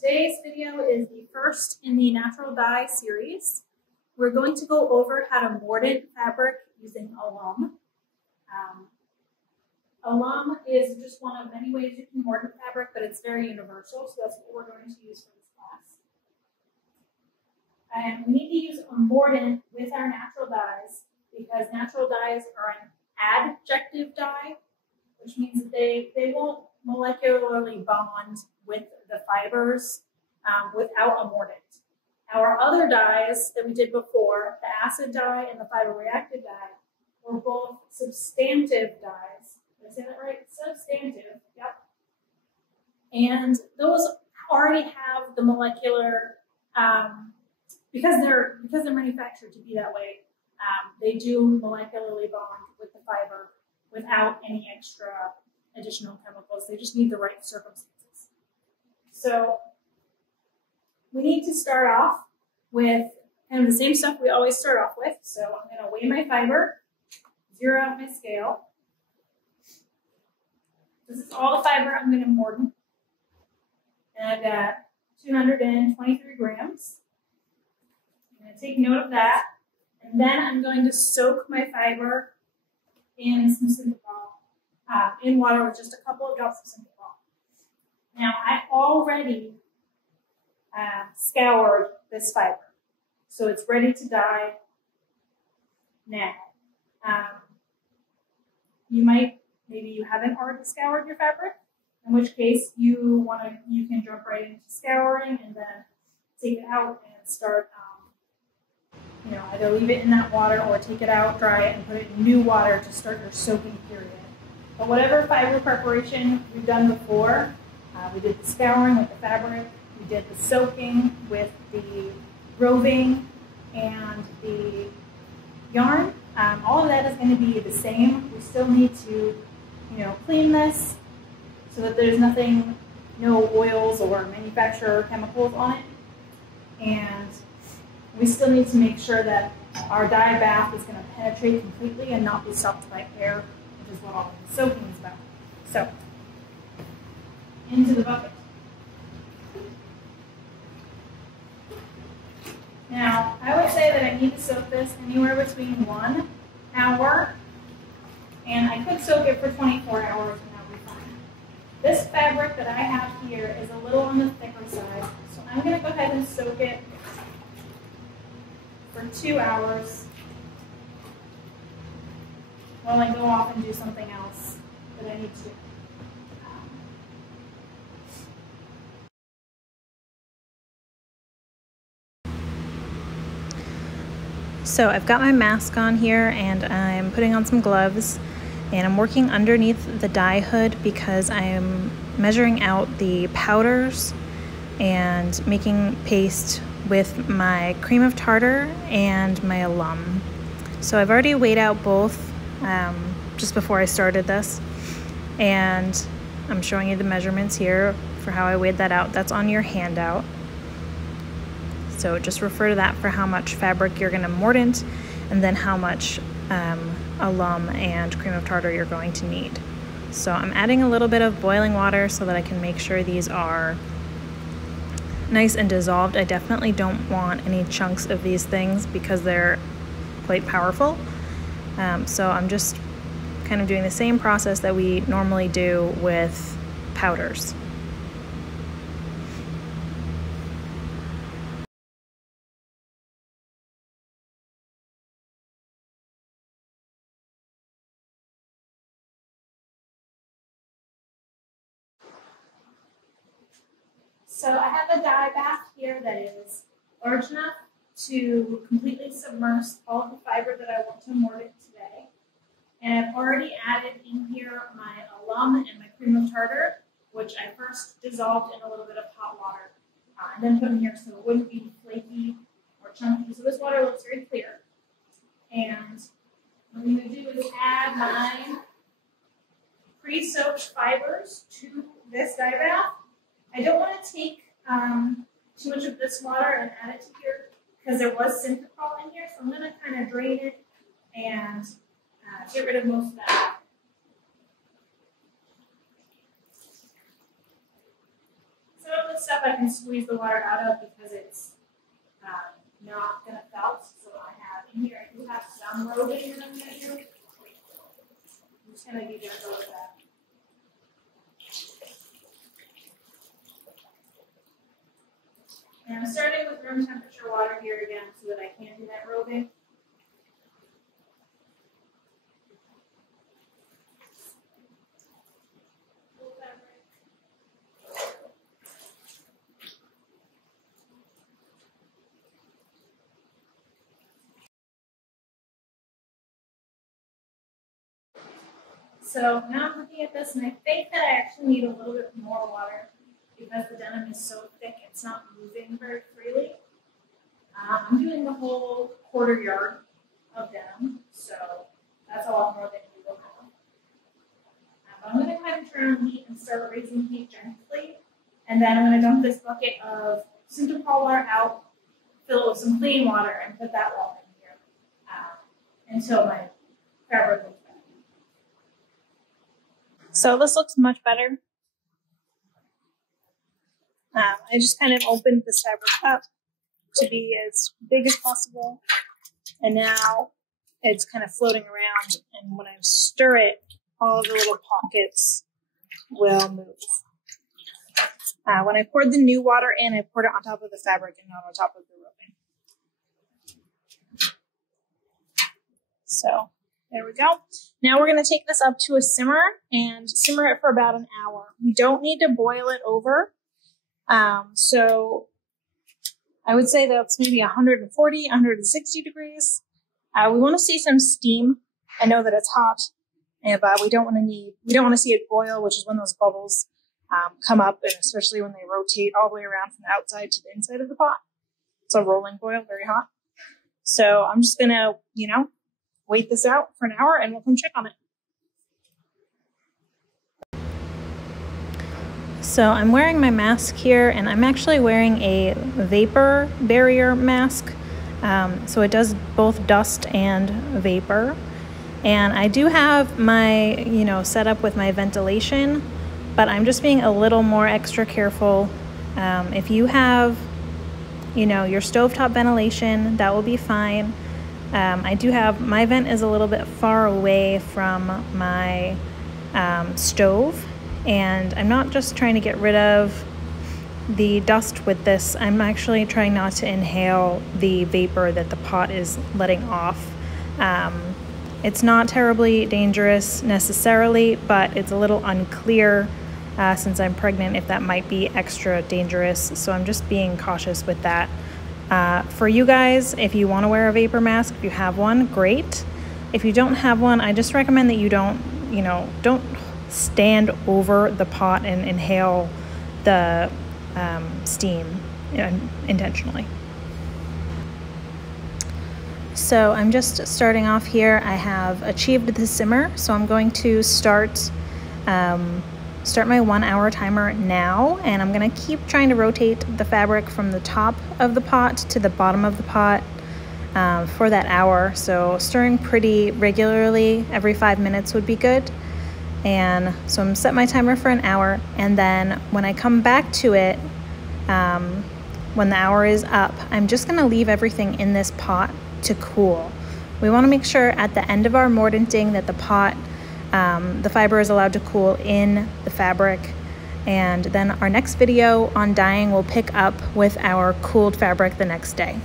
Today's video is the first in the natural dye series. We're going to go over how to mordant fabric using alum. Alum is just one of many ways you can mordant fabric, but it's very universal, so that's what we're going to use for this class. And we need to use a mordant with our natural dyes because natural dyes are an adjective dye, which means that they won't molecularly bond with the fibers without a mordant. Our other dyes that we did before, the acid dye and the fiber reactive dye, were both substantive dyes. Did I say that right? Substantive, yep. And those already have the molecular, because they're manufactured to be that way, they do molecularly bond with the fiber without any extra additional chemicals. They just need the right circumstances. So we need to start off with kind of the same stuff we always start off with. So I'm going to weigh my fiber, zero out my scale. This is all the fiber I'm going to mordant. And I've got 223 grams. I'm going to take note of that. And then I'm going to soak my fiber in some synthol, in water with just a couple of drops of synthol. Now, I already scoured this fiber, so it's ready to dye now. Maybe you haven't already scoured your fabric, in which case you can jump right into scouring and then take it out and start, either leave it in that water or take it out, dry it, and put it in new water to start your soaking period. But whatever fiber preparation we've done before, we did the scouring with the fabric, we did the soaking with the roving and the yarn. All of that is going to be the same. We still need to, clean this so that there's no oils or manufacturer chemicals on it. And we still need to make sure that our dye bath is going to penetrate completely and not be stopped by air, which is what all the soaking is about. So, into the bucket. Now, I would say that I need to soak this anywhere between 1 hour, and I could soak it for 24 hours and that would be fine. This fabric that I have here is a little on the thicker side, so I'm going to go ahead and soak it for 2 hours while I go off and do something else that I need to do. So I've got my mask on here and I'm putting on some gloves and I'm working underneath the dye hood because I'm measuring out the powders and making paste with my cream of tartar and my alum. So I've already weighed out both just before I started this, and I'm showing you the measurements here for how I weighed that out. That's on your handout. So just refer to that for how much fabric you're going to mordant and then how much alum and cream of tartar you're going to need. So I'm adding a little bit of boiling water so that I can make sure these are nice and dissolved. I definitely don't want any chunks of these things because they're quite powerful. So I'm just kind of doing the same process that we normally do with powders. So I have a dye bath here that is large enough to completely submerge all of the fiber that I want to mordant today. And I've already added in here my alum and my cream of tartar, which I first dissolved in a little bit of hot water and then put in here so it wouldn't be flaky or chunky. So this water looks very clear. And what I'm going to do is add my pre-soaked fibers to this dye bath. I don't want to take too much of this water and add it to here because there was synthol in here, so I'm going to kind of drain it and get rid of most of that. Some of this stuff I can squeeze the water out of because it's not going to felt. So I have in here, I do have some roving that I'm going to do. I'm just going to be gentle with that. And I'm starting with room temperature water here again so that I can do that roving. So now I'm looking at this, and I think that I actually need a little bit more water because the denim is so thick, it's not moving very freely. I'm doing the whole quarter yard of denim, so that's a lot more than you will have. I'm going to kind of turn on heat and start raising heat gently, and then I'm going to dump this bucket of Synthropol water out, fill it with some clean water, and put that water in here until my fabric looks better. So this looks much better. I just kind of opened this fabric up to be as big as possible, and now it's kind of floating around, and when I stir it, all of the little pockets will move. When I poured the new water in, I poured it on top of the fabric and not on top of the roving. So there we go. Now we're going to take this up to a simmer and simmer it for about an hour. We don't need to boil it over. So I would say that's maybe 140, 160 degrees. We want to see some steam. I know that it's hot, but we don't want to see it boil, which is when those bubbles come up, and especially when they rotate all the way around from the outside to the inside of the pot. It's a rolling boil, very hot. So I'm just going to, wait this out for an hour and we'll come check on it. So I'm wearing my mask here, and I'm actually wearing a vapor barrier mask. So it does both dust and vapor. And I do have my, setup with my ventilation, but I'm just being a little more extra careful. If you have, your stovetop ventilation, that will be fine. I do have, my vent is a little bit far away from my stove, and I'm not just trying to get rid of the dust with this. I'm actually trying not to inhale the vapor that the pot is letting off. It's not terribly dangerous necessarily, but it's a little unclear since I'm pregnant if that might be extra dangerous. So I'm just being cautious with that. For you guys, if you want to wear a vapor mask, if you have one, great. If you don't have one, I just recommend that you don't stand over the pot and inhale the steam intentionally. So I'm just starting off here. I have achieved the simmer, so I'm going to start my 1 hour timer now, and I'm going to keep trying to rotate the fabric from the top of the pot to the bottom of the pot for that hour. So stirring pretty regularly, every 5 minutes would be good. And so I'm set my timer for an hour, and then when I come back to it, when the hour is up, I'm just going to leave everything in this pot to cool. We want to make sure at the end of our mordanting that the pot, the fiber is allowed to cool in the fabric, and then our next video on dyeing will pick up with our cooled fabric the next day.